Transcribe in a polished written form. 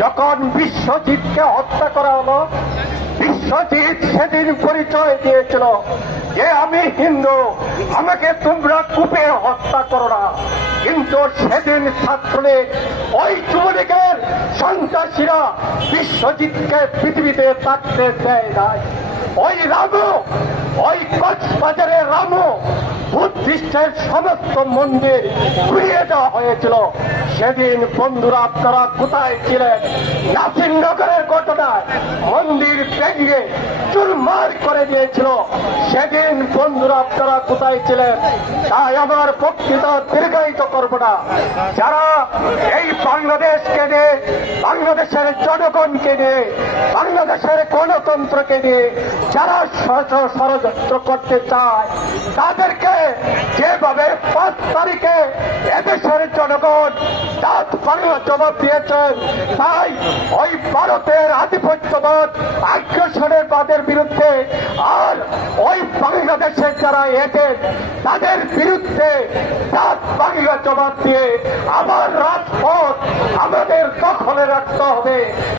যখন বিশ্বজিৎকে হত্যা করা হলো, বিশ্বজিৎ সেদিন পরিচয় দিয়েছিল যে আমি হিন্দু, আমাকে তোমরা কূপে হত্যা করো না। কিন্তু সেদিন ছাত্রলীগ, ওই যুবলীগের সন্ত্রাসীরা বিশ্বজিৎকে পৃথিবীতে থাকতে দেয় নাই। ওই রামু, ওই কক্সবাজারের রামু বুদ্ধিস্টের সমস্ত মন্দির ঘুরিয়ে দেওয়া হয়েছিল। সেদিন বন্ধুরা আপনারা কোথায় ছিলেন? নাসিরনগরের ঘটনায় মন্দির ভেঙে চুরমার করে দিয়েছিল, সেদিন বন্ধুরা আপনারা কোথায় ছিলেন? তাই আমার বক্তৃতা দীর্ঘায়িত করব না। যারা এই বাংলাদেশকে নিয়ে, বাংলাদেশের জনগণকে নিয়ে, বাংলাদেশের গণতন্ত্রকে নিয়ে যারা ষড়যন্ত্র করতে চায়, তাদেরকে যেভাবে 5 তারিখে এদেশের জনগণ দাঁত বাংলা জবাব দিয়েছেন, তাই ওই ভারতের আধিপত্যবাদ আগ্রাসনের বাদের বিরুদ্ধে আর ওই বাংলাদেশের যারা এজেন্ট তাদের বিরুদ্ধে দাঁত বাংলা জবাব দিয়ে আমার রাজপথ আমাদের দখলে রাখতে হবে।